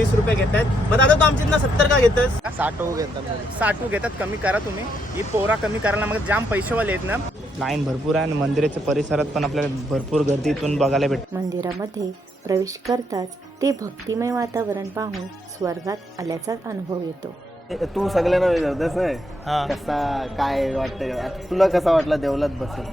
वीस रुपये घेत आहेत मग दादा तू आमच्या सत्तर का घेतस साठ हो घेतात? साठू घेतात कमी करा तुम्ही. ही पोरा कमी करायला मग जाम पैसेवाले आहेत ना. लाईन भरपूर आहे आणि मंदिराच्या परिसरात पण आपल्याला भरपूर गर्दी इथून बघायला भेट मंदिरामध्ये प्रवेश करताच ते भक्तिमय वातावरण पाहून स्वर्गात आल्याचा अनुभव येतो. तू सगळ्यांना विचारतस आहे हा. कसा काय वाटतं तुला कसा वाटला देवलात बसून?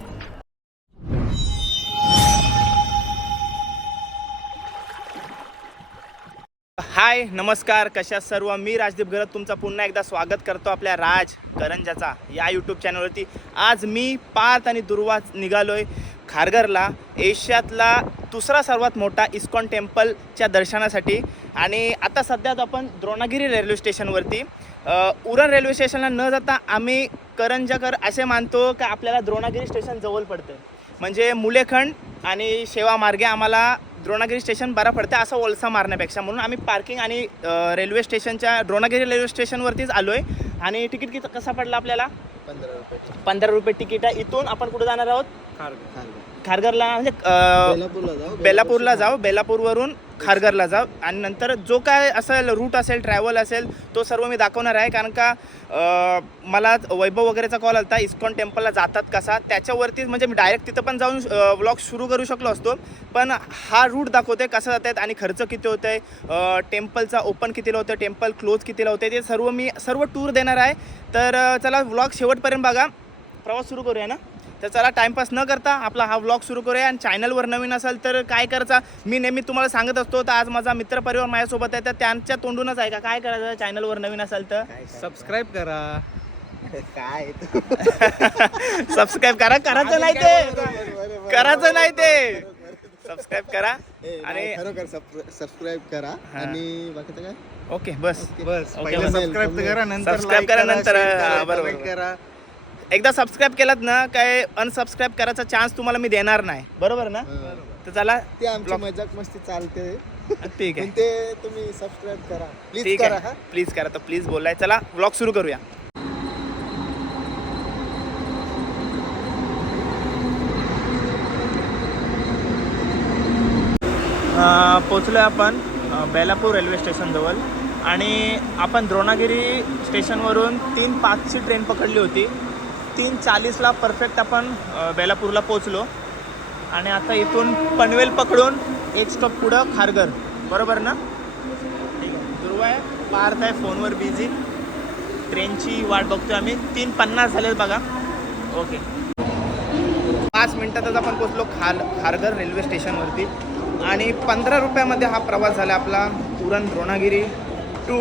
हाय नमस्कार कशा सर्व? मी राजदीप गरत तुमचा पुन्हा एकदा स्वागत करतो आपल्या राज करंजाचा या यूट्यूब चॅनलवरती आज मी पार्थ आणि दुर्वा निघालोय खारघरला एशियातला दुसरा सर्वात मोठा इस्कॉन टेम्पलच्या दर्शनासाठी. आणि आता सध्यात आपण द्रोणागिरी रेल्वे स्टेशनवरती उरण रेल्वे स्टेशनला न जाता आम्ही करंजाकर असे मानतो का आपल्याला द्रोणागिरी स्टेशन जवळ पडतं म्हणजे मुलेखंड आणि शेवा मार्गे आम्हाला द्रोणागिरी स्टेशन बरं पडते असं वलसा मारण्यापेक्षा. म्हणून आम्ही पार्किंग आणि रेल्वे स्टेशनच्या द्रोणागिरी रेल्वे स्टेशनवरतीच आलो आहे आणि तिकीट किती कसा पडला आपल्याला? पंधरा रुपये. पंधरा रुपये तिकीट आहे. इथून आपण कुठे जाणार आहोत? खारघर. खारघरला म्हणजे बेलापूरला जाऊ. बेलापूरवरून खारघरला जाऊ. आणि नंतर जो काय असेल रूट असेल ट्रॅव्हल असेल तो सर्व मी दाखवणार आहे. कारण का मला वैभव वगैरेचा कॉल आला इस्कॉन टेम्पलला जातात कसा? त्याच्यावरतीच म्हणजे मी डायरेक्ट तिथं पण जाऊन व्लॉग सुरू करू शकलो असतो. पण हा रूट दाखवते कसं जातात आणि खर्च किती होतं आहे टेम्पलचा ओपन कितीला होतं टेम्पल क्लोज कितीला होते ते सर्व मी सर्व टूर देणार आहे. तर चला व्लॉग शेवटपर्यंत बघा. प्रवास सुरू करूया ना? तर चला टाइमपास न करता आपला हा व्लॉग सुरू करूया. आणि चॅनलवर नवीन असेल तर काय करायचा? मी नेहमी तुम्हाला सांगत असतो तर आज माझा मित्रपरिवार माझ्यासोबत आहे तर त्यांच्या तोंडूनच आहे का? काय करायचं? चॅनलवर नवीन असेल तर? सबस्क्राईब करा. काय? सबस्क्राईब करा. करायचं नाही ते. करायचं नाही ते. सबस्क्राईब करा. आणि खरोखर सबस्क्राईब करा. आणि बाकीचं काय? ओके. बस. बस. सबस्क्राईब करा नंतर like करा, नंतर, बरोबर, करा. एकदा सबस्क्राईब केलात ना काय अनसबस्क्राईब करायचा चान्स तुम्हाला मी देणार नाही. बरोबर ना? हा. तर चला ते आमची. मजाक मस्ती चालते. ठीक पण आहे ते तुम्ही सबस्क्राईब करा. प्लीज ठीक करा आहे. हा. प्लीज करा तर प्लीज बोलाय. चला व्लॉग सुरू करूया. पोचलो आपण अ, बेलापूर रेल्वे स्टेशनजवळ आणि आपण द्रोणागिरी स्टेशनवरून तीन पाचची ट्रेन पकडली होती. तीन चाळीसला परफेक्ट आपण बेलापूरला पोचलो आणि आता इथून पनवेल पकडून एक स्टॉप पुढं खारघर. बरोबर ना? ठीक आहे. दुर्वा आहे पार्थ आहे फोनवर बिझी ट्रेनची वाट बघतोय आम्ही. तीन पन्नास झाले बघा. ओके. पाच मिनिटातच आपण पोचलो खाल खारघर रेल्वे स्टेशनवरती आणि पंधरा रुपयामध्ये हा प्रवास झाला आपला पुरण Dronagiri to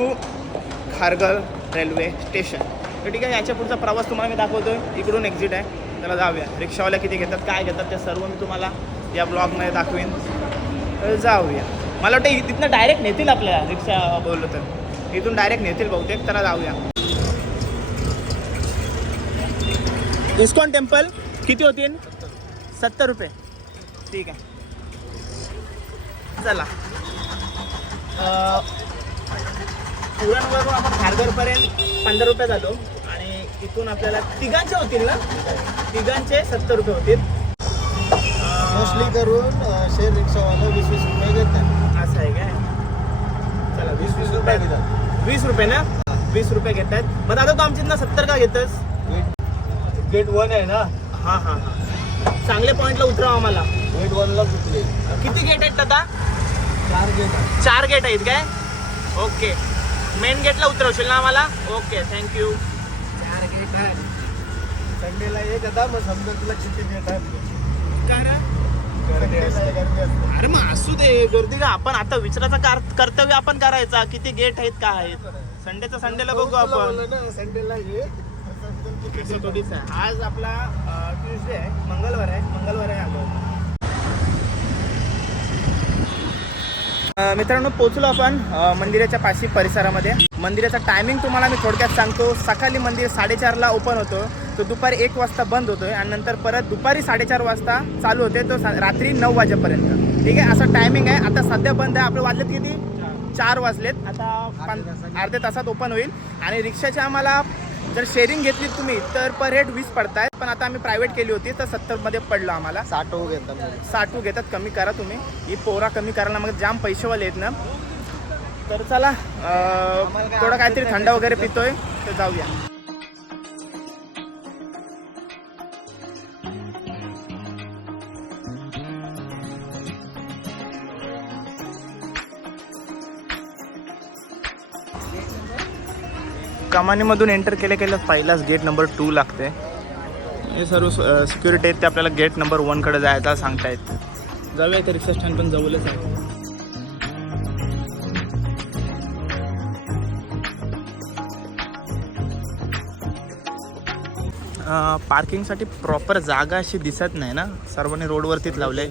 Kharghar railway station तर ठीक आहे याच्या पुढचा प्रवास तुम्हाला मी दाखवतो इकडून एक्झिट आहे. त्याला जाऊया. रिक्षावाल्या किती घेतात काय घेतात ते सर्व मी तुम्हाला या ब्लॉगमध्ये दाखवेन. तर जाऊया. मला वाटतं इ- तिथनं डायरेक्ट नेतील आपल्याला रिक्षा बोललो तर. इथून डायरेक्ट नेतील बहुतेक त्याला जाऊया. इस्कॉन टेम्पल किती होतील सत्तर रुपये. ठीक आहे. चला. पुरणवरून आपण खारघरपर्यंत पंधरा रुपये झालो इथून आपल्याला तिघांचे होतील ना? तिघांचे सत्तर रुपये होतील. मोस्टली करून शेअर रिक्षावाला वीस वीस रुपये घेतात. असं आहे काय? चला वीस वीस रुपये. वीस रुपये ना? वीस रुपये घेत आहेत मग दादा तू आमच्या ना सत्तर का घेतस गेट वन आहे ना? हां हां हां. चांगल्या पॉईंटला उतराव आम्हाला. गेट वनला सुटले किती गेट आहेत दादा? चार गेट चार गेट आहेत काय? ओके मेन गेटला उतरवशील ना आम्हाला? ओके थँक्यू आहे संडेला एक आता मग समजा तुला किती गेट आहे असते. अरे मग असू दे गर्दी का? आपण आता विचारायचा कार- कर्तव्य आपण करायचा किती गेट आहेत काय आहेत? संडेचा संडेला बघू आपण. संडेला ये असं थोडीच आहे. आज आपला ट्युजडे आहे मंगळवार आहे मंगळवार आहे आलो. मित्रांनो पोचलो आपण मंदिराच्या पाशी परिसरामध्ये. मंदिराचा टायमिंग तुम्हाला मी थोडक्यात सांगतो. सकाळी मंदिर साडेचारला ओपन होतो. तो दुपारी एक वाजता बंद होतोय आणि नंतर परत दुपारी साडेचार वाजता चालू होते. तो रात्री नऊ वाजेपर्यंत. ठीक आहे? असं टायमिंग आहे. आता सध्या बंद आहे. आपले वाजलेत किती? चार वाजलेत. आता अर्ध्या तासात ओपन होईल. आणि रिक्षाचे आम्हाला जर शेअरिंग घेतली तुम्ही तर पर हेड वीस पडतायत. पण आता आम्ही प्रायव्हेट केली होती तर सत्तरमध्ये पडलं आम्हाला. साठ हो घेतात साठू घेतात कमी करा तुम्ही. ही पोरा कमी करायला मग जाम पैसेवाले आहेत ना. तर चला थोडं काहीतरी थंड वगैरे पितोय तर जाऊया. कमानीमधून एंटर केल्या केलं पहिलाच गेट नंबर टू लागते. हे सर्व सिक्युरिटी आहेत ते आपल्याला गेट नंबर वनकडे जायचा सांगतायत. जाऊया ते रिक्षा स्टँड पण जवळच आहे. पार्किंगसाठी प्रॉपर जागा अशी दिसत नाही ना? सर्वांनी रोडवरतीच लावलंय.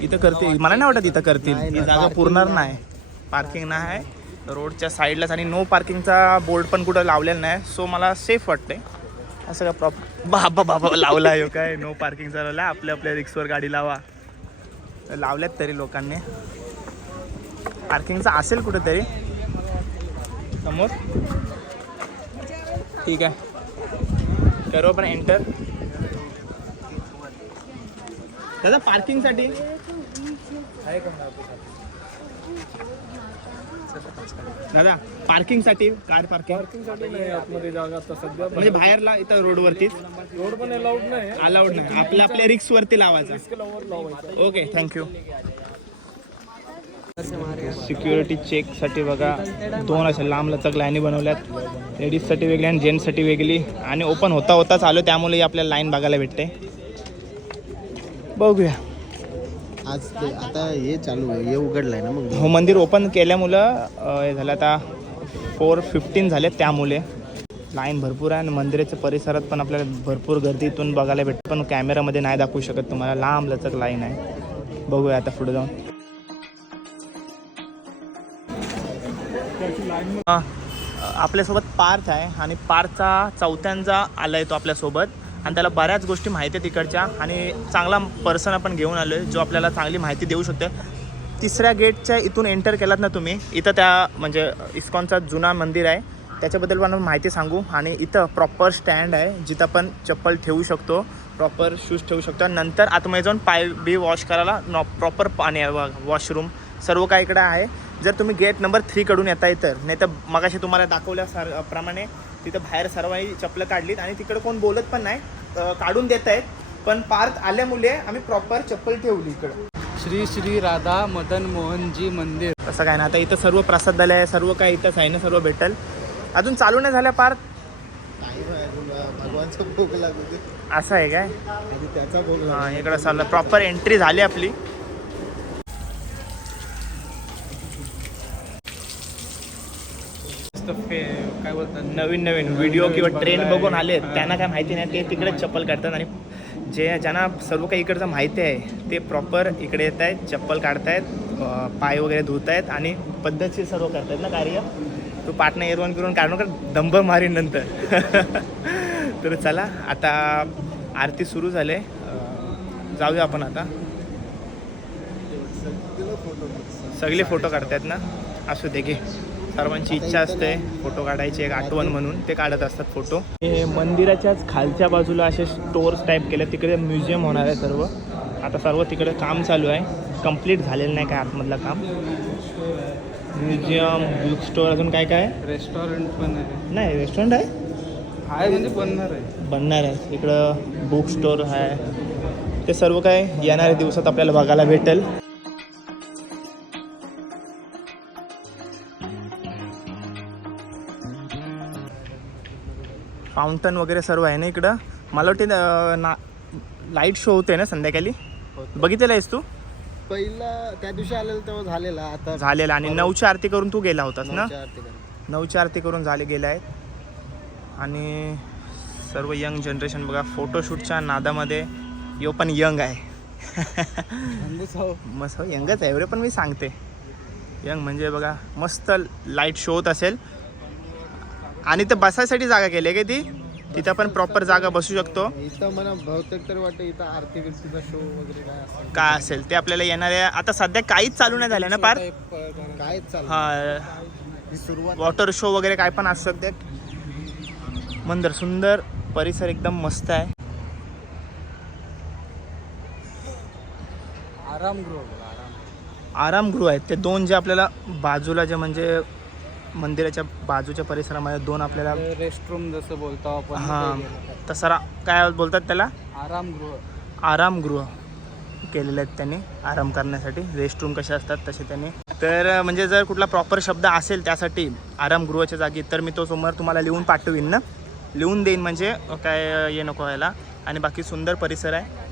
इथं करतील. मला नाही वाटत इथं करतील. ही जागा पुरणार नाही. पार्किंग नाही. आहे रोडच्या साईडलाच आणि नो पार्किंगचा बोर्ड पण कुठं लावलेला नाही सो मला सेफ वाटते असं का प्रॉपर बाबा बाबा लावला आहे हो काय? नो पार्किंगचा लावला आपल्या आपल्या रिक्सवर गाडी लावा. लावल्यात तरी लोकांनी. पार्किंगचा असेल कुठंतरी. समोर. ठीक आहे. करू आपण एंटर दादा पार्किंगसाठी दादा पार्किंगसाठी कार पार्किंग आतमध्ये जागा आता सध्या म्हणजे बाहेरला इथं रोडवरतीच रोड पण अलाउड नाही. अलाउड नाही. आपल्या आपल्या रिक्स वरती लावायचा. ओके थँक्यू सिक्युरिटी चेकसाठी बघा दोन अशा लांब लचक लाईनी बनवल्यात. लेडीजसाठी वेगळी आणि जेंट्ससाठी वेगळी. आणि ओपन होता होता चालू त्यामुळे आपल्याला लाईन बघायला भेटते बघूया. आज ते आता हे चालू आहे हे उघडलंय ना मग. हो मंदिर ओपन केल्यामुळं अं, हे झालं आता फोर फिफ्टीन झाले त्यामुळे. लाईन भरपूर आहे आणि मंदिराच्या परिसरात पण आपल्याला भरपूर गर्दी इथून बघायला भेटते पण कॅमेरामध्ये नाही दाखवू शकत तुम्हाला. लांब लचक लाईन आहे. बघूया आता पुढे जाऊन. अं, आपल्यासोबत पार्थ आहे आणि पार्थचा चौथ्यांचा आला आहे तो आपल्यासोबत. आणि त्याला बऱ्याच गोष्टी माहिती आहेत तिकडच्या. आणि चांगला पर्सन आपण घेऊन आलो आहे जो आपल्याला चांगली माहिती देऊ शकतो तिसऱ्या गेटच्या इथून एंटर केलात ना तुम्ही इथं त्या म्हणजे इस्कॉनचा जुना मंदिर आहे. त्याच्याबद्दल पण माहिती सांगू. आणि इथं प्रॉपर स्टँड आहे जिथं आपण चप्पल ठेवू शकतो प्रॉपर शूज ठेवू शकतो. नंतर आतमध्ये जाऊन पाय बी वॉश करायला नॉ प्रॉपर पाणी आहे वॉशरूम सर्व काय इकडे आहे. जर तुम्ही गेट नंबर थ्रीकडून येताय तर नाही तर मगाशी तुम्हाला दाखवल्यासार प्रमाणे तिथं बाहेर सर्वांनी चपलं काढलीत आणि तिकडे कोण बोलत पण नाही काढून देत आहेत. पण पार्क आल्यामुळे आम्ही प्रॉपर चप्पल ठेवली इकडं. श्री श्री राधा मदन मोहनजी मंदिर. असं काय ना आता इथं सर्व प्रसाद आहे सर्व काय इथंच आहे ना सर्व भेटल. अजून चालू नाही झाल्या पार्क भगवानचा भोग लागतो असं आहे काय? त्याचा भोग हां इकडं चाललं. प्रॉपर एंट्री झाली आपली. काय बोलतात नवीन नवीन व्हिडिओ किंवा ट्रेंड बघून आले त्यांना काय माहिती नाही ते तिकडे चप्पल काढतात आणि जे ज्यांना सर्व काही इकडचं माहिती आहे ते प्रॉपर इकडे येत आहेत चप्पल काढतायत पाय वगैरे धुत आहेत आणि पद्धतशीर सर्व करतायत ना कार्य. तू पाटणं एरवण करून काढू का दंब मारीन नंतर. तर चला आता आरती सुरू झाले. जाऊया आपण आता. सगळे फोटो काढतायत ना? असू दे घे. सर्वांची इच्छा असते. फोटो काढायची एक आठवण म्हणून ते काढत असतात फोटो. हे मंदिराच्याच खालच्या बाजूला असे स्टोर्स टाईप केले. तिकडे म्युझियम होणार आहे सर्व. आता सर्व तिकडे काम चालू आहे. कंप्लीट झालेलं नाही काय आतमधलं काम. म्युझियम बुक स्टोअर अजून काय काय? रेस्टॉरंट पण आहे. नाही रेस्टॉरंट आहे? आहे म्हणजे बनणार आहे. बनणार आहे. इकडं बुक स्टोअर आहे. ते सर्व काय येणाऱ्या दिवसात आपल्याला बघायला भेटेल. फाउंटन वगैरे सर्व आहे ना इकडं? मला वाटते ना लाइट शो होते ना संध्याकाळी? बघितलेलं आहेस तू? पहिला त्या दिवशी आलेला तेव्हा झालेला आता झालेला. आणि नऊची आरती करून तू गेला होतास ना? नऊच्या आरती करा. नऊची आरती करून झाले गेले आहेत. आणि सर्व यंग जनरेशन बघा फोटोशूटच्या नादामध्ये यो पण यंग आहे. मस्त हो यंगच आहे. एवढे पण मी सांगते. यंग म्हणजे बघा मस्त लाइट शो होत असेल. आणि ते बसायसाठी जागा केली आहे का ती? तिथं पण प्रॉपर जागा बसू शकतो. इथं मला बहुतेक तर वाटतं इथं आरती बिरतीचा शो वगैरे काय असेल. काय असेल ते आपल्याला येणाऱ्या आता सध्या काहीच चालू नाही झालं ना पार? काय चालू हा. ही सुरुवात वॉटर शो वगैरे काय पण असू शकते. मंदिर सुंदर परिसर एकदम मस्त आहे. आराम गृह आराम आरामगृह आहेत. ते दोन जे आपल्याला बाजूला जे म्हणजे मंदिराच्या बाजूच्या परिसरामध्ये दोन आपल्याला रेस्ट रूम जसं बोलतो आपण हां. तसं रा- काय बोलतात त्याला? आरामगृह आरामगृह केलेले आहेत त्यांनी आराम करण्यासाठी. रेस्ट रूम कसे असतात तसे त्यांनी. तर म्हणजे जर कुठला प्रॉपर शब्द असेल त्यासाठी आरामगृहाच्या जागी तर मी तो समोर तुम्हाला लिहून पाठवीन ना. लिहून देईन म्हणजे काय हे नको व्हायला. आणि बाकी सुंदर परिसर आहे.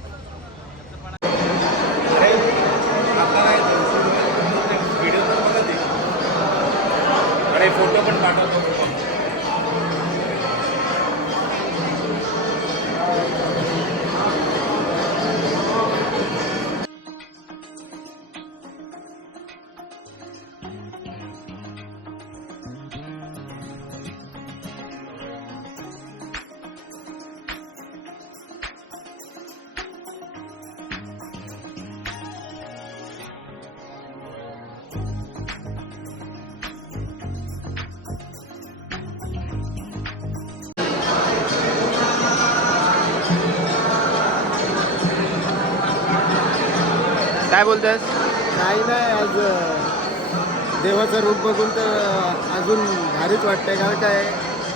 काय बोलतोयस? काही नाही आज देवाचं रूप बघून तर अजून भारीच वाटतंय. कारण काय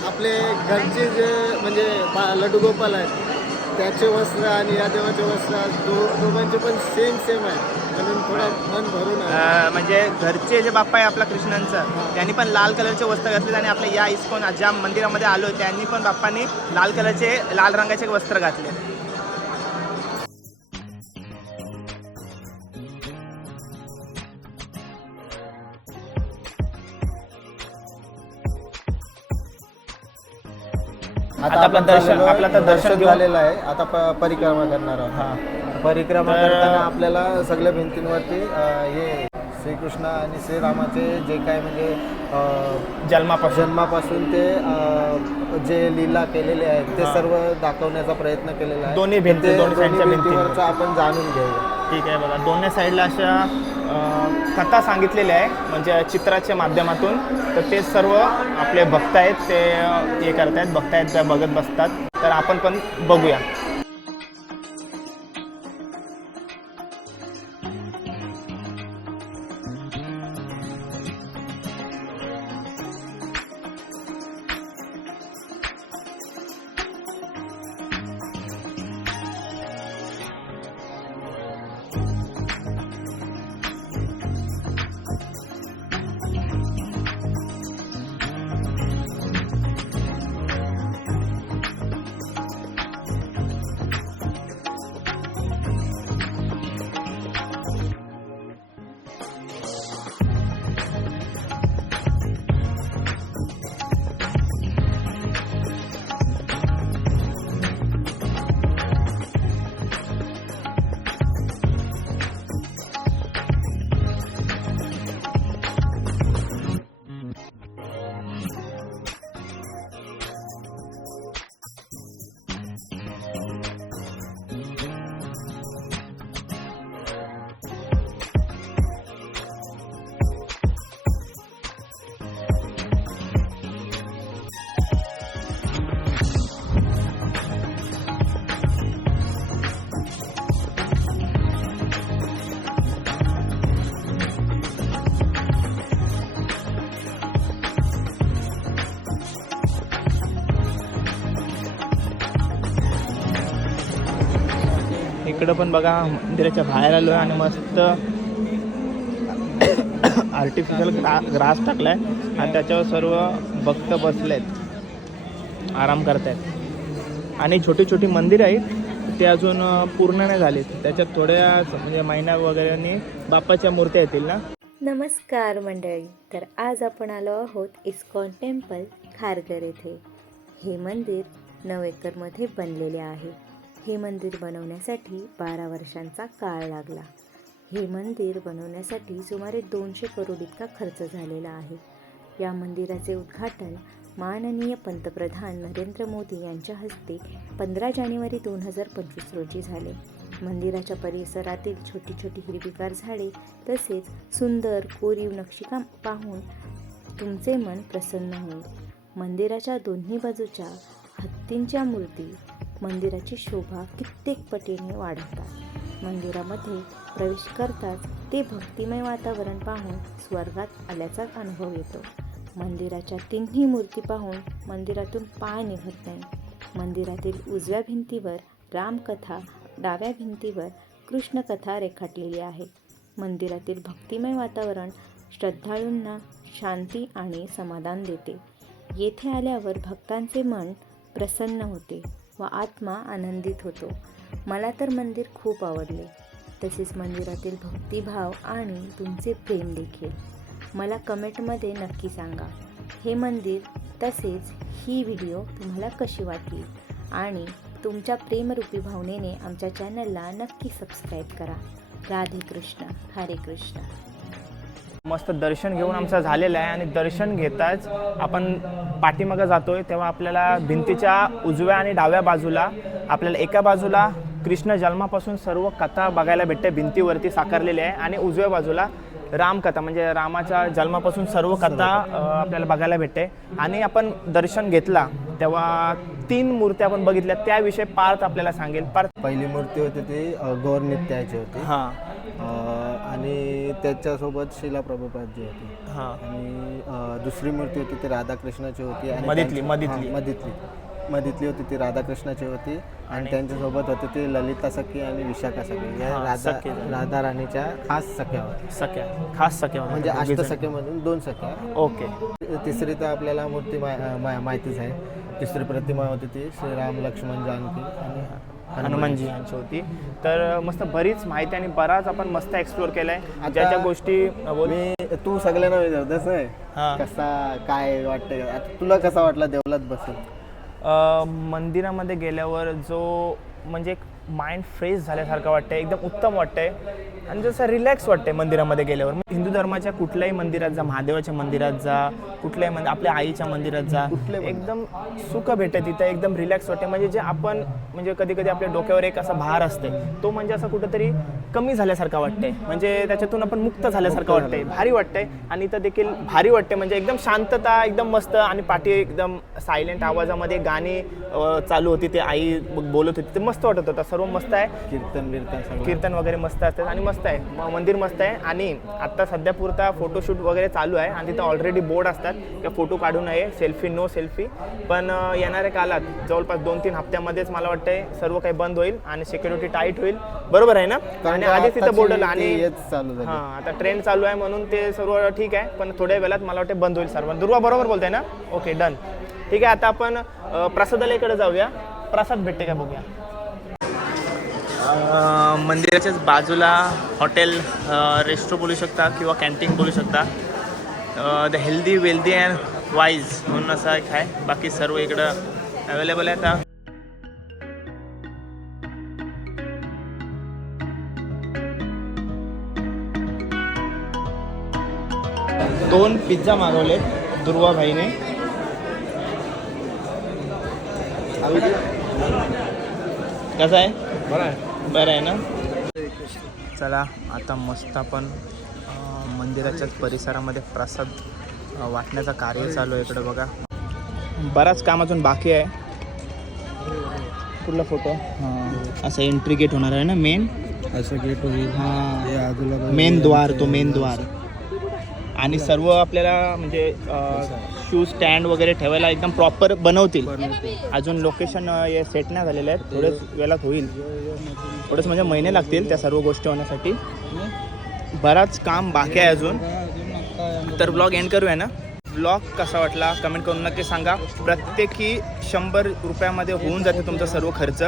आपले घरचे जे म्हणजे बा लड्डू गोपाल आहेत त्याचे वस्त्र आणि या देवाचे वस्त्र दो दोघांचे पण सेम सेम आहे म्हणून थोडं मन भरून आहे. म्हणजे घरचे जे बाप्पा आहे आपला कृष्णांचं त्यांनी पण लाल कलरचे वस्त्र घातले आणि आपल्या या इस्कॉन ज्या मंदिरामध्ये आलो त्यांनी पण बाप्पांनी लाल कलरचे लाल रंगाचे वस्त्र घातले आता आपलं दर्शन-. आपलं आता दर्शन घेऊन- झालेलं आहे. आता प- परिक्रमा करणार आहोत. हां. परिक्रमा तर- करताना आपल्याला सगळ्या भिंतींवरती अं, हे श्रीकृष्ण आणि श्रीरामाचे जे काय म्हणजे अं, जन्मापासून. जन्मापासून ते अं, जे लीला केलेले आहेत ते हां. सर्व दाखवण्याचा प्रयत्न केलेला आहे. दोन्ही भिंती, ते दोन्ही दोन्ही साईडच्या भिंतीवरचं आपण जाणून घेऊया. ठीक आहे बघा. दोन्ही साईडला अशा कथा सांगितलेल्या आहे म्हणजे चित्राच्या माध्यमातून. तर ते सर्व आपले भक्त आहेत ते अं, हे करतायत बघतायत त्या बघत बसतात. तर आपण पण बघूया. इकडं पण बघा. मंदिराच्या बाहेर आलो आणि मस्त आर्टिफिशियल ग्रा ग्रास टाकलाय. आणि त्याच्यावर सर्व भक्त बसलेत. आराम करतायत. आणि छोटी छोटी मंदिरं आहेत. ते अजून पूर्ण नाही झालीत. त्याच्यात थोड्या म्हणजे महिना वगैरे बाप्पाच्या मूर्त्या येतील ना? नमस्कार मंडळी. तर आज आपण आलो आहोत इस्कॉन टेम्पल खारघर येथे. हे मंदिर नऊ एकरमध्ये बनलेले आहे. हे मंदिर बनवण्यासाठी बारा वर्षांचा काळ लागला. हे मंदिर बनवण्यासाठी सुमारे दोनशे करोड इतका खर्च झालेला आहे. या मंदिराचे उद्घाटन माननीय पंतप्रधान नरेंद्र मोदी यांच्या हस्ते पंधरा जानेवारी दोन हजार पंचवीस रोजी झाले. मंदिराच्या परिसरातील छोटी छोटी हिरवीगार झाडे तसेच सुंदर कोरीव नक्षीकाम पाहून तुमचे मन प्रसन्न होईल. मंदिराच्या दोन्ही बाजूच्या हत्तींच्या मूर्ती मंदिराची शोभा कित्येक पटीने वाढवतात. मंदिरामध्ये प्रवेश करताच ते भक्तिमय वातावरण पाहून स्वर्गात आल्याचाच अनुभव येतो. मंदिराच्या तिन्ही मूर्ती पाहून मंदिरातून पाय निघत नाही. मंदिरातील उजव्या भिंतीवर रामकथा डाव्या भिंतीवर कृष्णकथा रेखाटलेली आहे. मंदिरातील भक्तिमय वातावरण श्रद्धाळूंना शांती आणि समाधान देते. येथे आल्यावर भक्तांचे मन प्रसन्न होते. व आत्मा आनंदित होतो. मला तर मंदिर खूप आवडले. तसेच मंदिरातील भक्तिभाव आणि तुमचे प्रेम देखील. मला कमेंटमध्ये नक्की सांगा. हे मंदिर तसेच ही व्हिडिओ तुम्हाला कशी वाटली? आणि तुमच्या प्रेमरूपी भावनेने आमच्या चॅनलला नक्की सबस्क्राईब करा. राधे कृष्ण हरे कृष्ण. मस्त दर्शन घेऊन आमचं झालेलं आहे आणि दर्शन घेताच आपण पाठीमागं जातोय तेव्हा आपल्याला भिंतीच्या उजव्या आणि डाव्या बाजूला आपल्याला एका बाजूला कृष्ण जन्मापासून सर्व कथा बघायला भेटते भिंतीवरती साकारलेली आहे आणि उजव्या बाजूला रामकथा म्हणजे रामाच्या जन्मापासून सर्व कथा आपल्याला बघायला भेटते. आणि आपण दर्शन घेतला तेव्हा तीन मूर्त्या आपण बघितल्या त्याविषयी पार्थ आपल्याला सांगेल. पार्थ पहिली मूर्ती होती ती गौर नित्याची होती. हां. अ, त्याच्यासोबत शिला प्रभुपादजी होती. हां. आणि अ, दुसरी मूर्ती होती ती राधाकृष्णाची होती आणि मधीतली, त्यांच्या- मधीतली. हां, मधीतली. मधीतली होती ती राधाकृष्णाची होती आणि त्यांच्यासोबत होती ती ललिता सखी आणि विशाखा सखी. या हां, राधा सखी. राधा राणीच्या खास सख्या होत्या. सख्या खास सख्या म्हणजे होत्या. अष्टसख्यामधून दोन सख्या. ओके. तिसरी तर आपल्याला मूर्ती मा- मा- माहितीच आहे. तिसरी प्रतिमा होती ती श्रीराम लक्ष्मण जानकी आणि हनुमानजी यांची होती. तर मस्त बरीच माहिती आणि बराच आपण मस्त एक्सप्लोर केलाय. ज्या ज्या गोष्टी अ, बोल. मी तू सगळ्यांना विचारतस हां. आहे कसा काय वाटतं आता तुला कसा वाटला देवलात बसून? अ, मंदिरामध्ये गेल्यावर जो म्हणजे एक माइंड फ्रेश झाल्यासारखं वाटतंय. एकदम उत्तम वाटतंय. आणि जसं रिलॅक्स वाटतंय मंदिरामध्ये गेल्यावर. हिंदू धर्माच्या कुठल्याही मंदिरात जा महादेवाच्या मंदिरात जा कुठल्याही मंदिर आपल्या आईच्या मंदिरात जा एकदम सुख भेटतं तिथं एकदम रिलॅक्स वाटते म्हणजे जे आपण म्हणजे कधी कधी आपल्या डोक्यावर एक असा भार असते तो म्हणजे असं कुठंतरी कमी झाल्यासारखा वाटते म्हणजे त्याच्यातून आपण मुक्त झाल्यासारखं वाटतंय भारी वाटतंय. आणि इथं देखील भारी वाटते म्हणजे एकदम शांतता एकदम मस्त आणि पाठी एकदम सायलेंट आवाजामध्ये गाणी चालू होती ते आई बोलत होती ते मस्त वाटत होतं. सर्व मस्त आहे. कीर्तन बिर्तन कीर्तन वगैरे मस्त असतात. आणि मस्त आहे. म- मंदिर मस्त आहे. आणि आत्ता सध्या पुरता फोटोशूट वगैरे चालू आहे. आणि तिथं ऑलरेडी बोर्ड असतात. की फोटो काढू नये. सेल्फी नो सेल्फी पण येणाऱ्या काळात जवळपास दोन तीन हप्त्यामध्येच मला वाटतंय सर्व काही बंद होईल आणि सिक्युरिटी टाईट होईल. बरोबर आहे ना? आणि आधीच तिथं बोर्ड आणि. हां आता ट्रेन चालू आहे म्हणून ते सर्व ठीक आहे. पण थोड्या वेळात मला वाटतं बंद होईल सर्व दुर्वा बरोबर बोलताय ना? ओके डन ठीक आहे आता आपण प्रसादालयाकडे जाऊया. प्रसाद भेटते का बघूया? मंदिराच्याच बाजूला हॉटेल रेस्टो बोलू शकता किंवा कॅन्टीन बोलू शकता. The healthy wealthy and wise म्हणून असा एक आहे. बाकी सर्व इकडं अवेलेबल आहे आता दोन पिझ्झा मागवलेत दुर्वा भाईने कसं आहे? बरं आहे. ना? चला आता मस्त आपण मंदिराच्याच परिसरामध्ये प्रसाद वाटण्याचं कार्य चालू आहे इकडं बघा. बराच काम अजून बाकी आहे. कुठला फोटो हां. असं एंट्री गेट होणार आहे ना मेन असं गेट होईल. हे. मेन द्वार तो मेन द्वार. आणि सर्व आपल्याला म्हणजे शूज स्टँड वगैरे ठेवायला एकदम प्रॉपर बनवतील. अजून लोकेशन हे सेट नाही झालेले आहेत. थोडेच वेळात होईल. थोडेच म्हणजे महिने लागतील त्या सर्व गोष्टी होण्यासाठी. बराच काम बाकी आहे अजून. तर ब्लॉग एंड करूया ना? ब्लॉग कसा वाटला? कमेंट करून नक्की सांगा. प्रत्येकी शंभर रुपयामध्ये होऊन जाते तुमचा सर्व खर्च.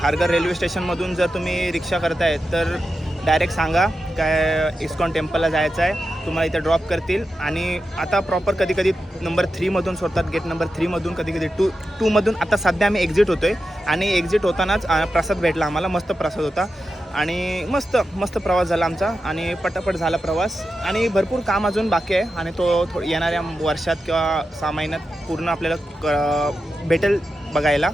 खारघर रेल्वे स्टेशनमधून जर तुम्ही रिक्षा करताय तर डायरेक्ट सांगा काय इस्कॉन टेम्पलला जायचं आहे. तुम्हाला इथं ड्रॉप करतील. आणि आता प्रॉपर कधी कधी नंबर थ्रीमधून सोडतात गेट नंबर थ्रीमधून कधी कधी टू टूमधून आता सध्या आम्ही एक्झिट होतो आहे आणि एक्झिट होतानाच प्रसाद भेटला आम्हाला. मस्त प्रसाद होता. आणि मस्त मस्त प्रवास झाला आमचा. आणि पटापट झाला प्रवास. आणि भरपूर काम अजून बाकी आहे. आणि तो थो येणाऱ्या वर्षात किंवा सहा महिन्यात पूर्ण आपल्याला क- भेटेल बघायला.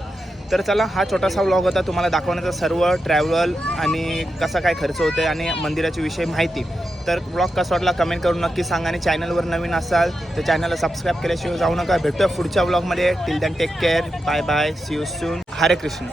तर चला हा छोटासा व्लॉग होता. तुम्हाला दाखवण्याचा सर्व ट्रॅव्हल आणि कसा काय खर्च होते आणि मंदिराच्या विषयी माहिती. तर ब्लॉग कसा वाटला कमेंट करून नक्की सांगा आणि चॅनलवर नवीन असाल तर चॅनलला सबस्क्राईब केल्याशिवाय जाऊ नका. भेटूया पुढच्या व्लॉगमध्ये till then take care bye bye see you soon Hare Krishna.